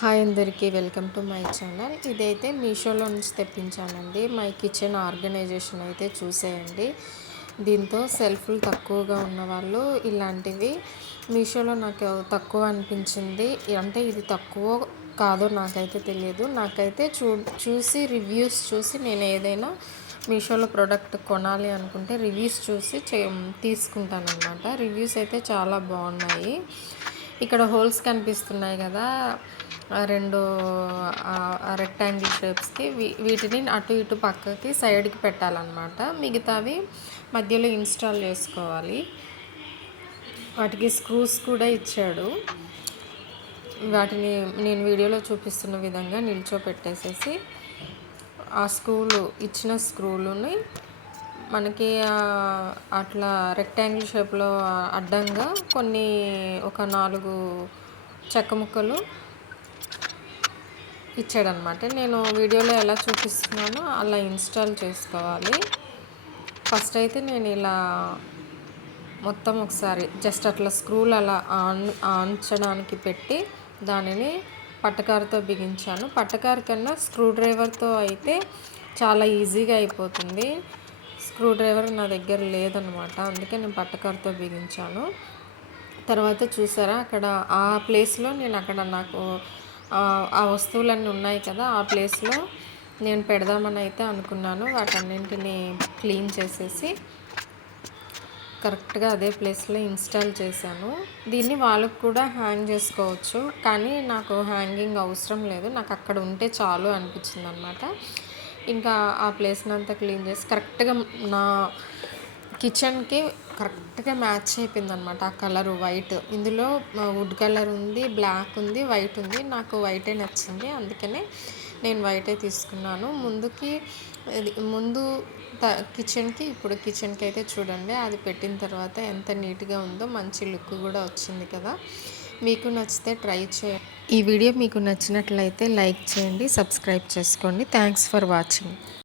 Hi అందరికీ welcome to my channel. ఇదైతే మీషోలో నుంచి తెప్పించానండి. మై కిచెన్ ఆర్గనైజేషన్ అయితే చూసేయండి. దీంతో సెల్ఫ్లు తక్కువగా ఉన్నవాళ్ళు ఇలాంటివి మీషోలో నాకు తక్కువ అనిపించింది. అంటే ఇది తక్కువ కాదో నాకైతే తెలియదు. నాకైతే చూసి రివ్యూస్ చూసి నేను ఏదైనా మీషోలో ప్రోడక్ట్ కొనాలి అనుకుంటే రివ్యూస్ చూసి తీసుకుంటానన్నమాట. రివ్యూస్ అయితే చాలా బాగున్నాయి. ఇక్కడ హోల్స్ కనిపిస్తున్నాయి కదా, రెండు రెక్టాంగిల్ షేప్స్కి వీటిని అటు ఇటు పక్కకి సైడ్కి పెట్టాలన్నమాట. మిగతావి మధ్యలో ఇన్స్టాల్ చేసుకోవాలి. వాటికి స్క్రూస్ కూడా ఇచ్చాడు. వాటిని నేను వీడియోలో చూపిస్తున్న విధంగా నిల్చోపెట్టేసేసి ఆ ఇచ్చిన స్క్రూలని మనకి అట్లా రెక్టాంగిల్ షేప్లో అడ్డంగా ఒక 4 చెక్క ముక్కలు ఇచ్చాడనమాట. నేను వీడియోలో ఎలా చూపిస్తున్నానో అలా ఇన్స్టాల్ చేసుకోవాలి. ఫస్ట్ అయితే నేను ఇలా మొత్తం ఒకసారి జస్ట్ అట్లా స్క్రూలు అలా ఆన్చడానికి పెట్టి దానిని పట్టకారుతో బిగించాను. పట్టకారు కన్నా స్క్రూ డ్రైవర్తో అయితే చాలా ఈజీగా అయిపోతుంది. స్క్రూ డ్రైవర్ నా దగ్గర లేదనమాట, అందుకే నేను పట్టకారుతో బిగించాను. తర్వాత చూసారా, అక్కడ ఆ ప్లేస్లో నాకు ఆ వస్తువులన్నీ ఉన్నాయి కదా, ఆ ప్లేస్లో నేను పెడదామని అయితే అనుకున్నాను. వాటన్నింటినీ క్లీన్ చేసేసి కరెక్ట్గా అదే ప్లేస్లో ఇన్స్టాల్ చేశాను. దీన్ని వాళ్ళకు కూడా హ్యాంగ్ చేసుకోవచ్చు, కానీ నాకు హ్యాంగింగ్ అవసరం లేదు. నాకు అక్కడ ఉంటే చాలు అనిపించింది అనమాట. ఇంకా ఆ ప్లేస్ని అంతా క్లీన్ చేసి కరెక్ట్గా నా కిచెన్కి కరెక్ట్గా మ్యాచ్ అయిపోయింది అనమాట. ఆ కలరు వైట్, ఇందులో వుడ్ కలర్ ఉంది, బ్లాక్ ఉంది, వైట్ ఉంది. నాకు వైటే నచ్చింది, అందుకనే నేను వైటే తీసుకున్నాను. ముందు కిచెన్కి ఇప్పుడు కిచెన్కి అయితే చూడండి, అది పెట్టిన తర్వాత ఎంత నీట్గా ఉందో, మంచి లుక్ కూడా వచ్చింది కదా. మీకు నచ్చితే ట్రై చేయండి. ఈ వీడియో మీకు నచ్చినట్లయితే లైక్ చేయండి, సబ్స్క్రైబ్ చేసుకోండి. Thanks for watching.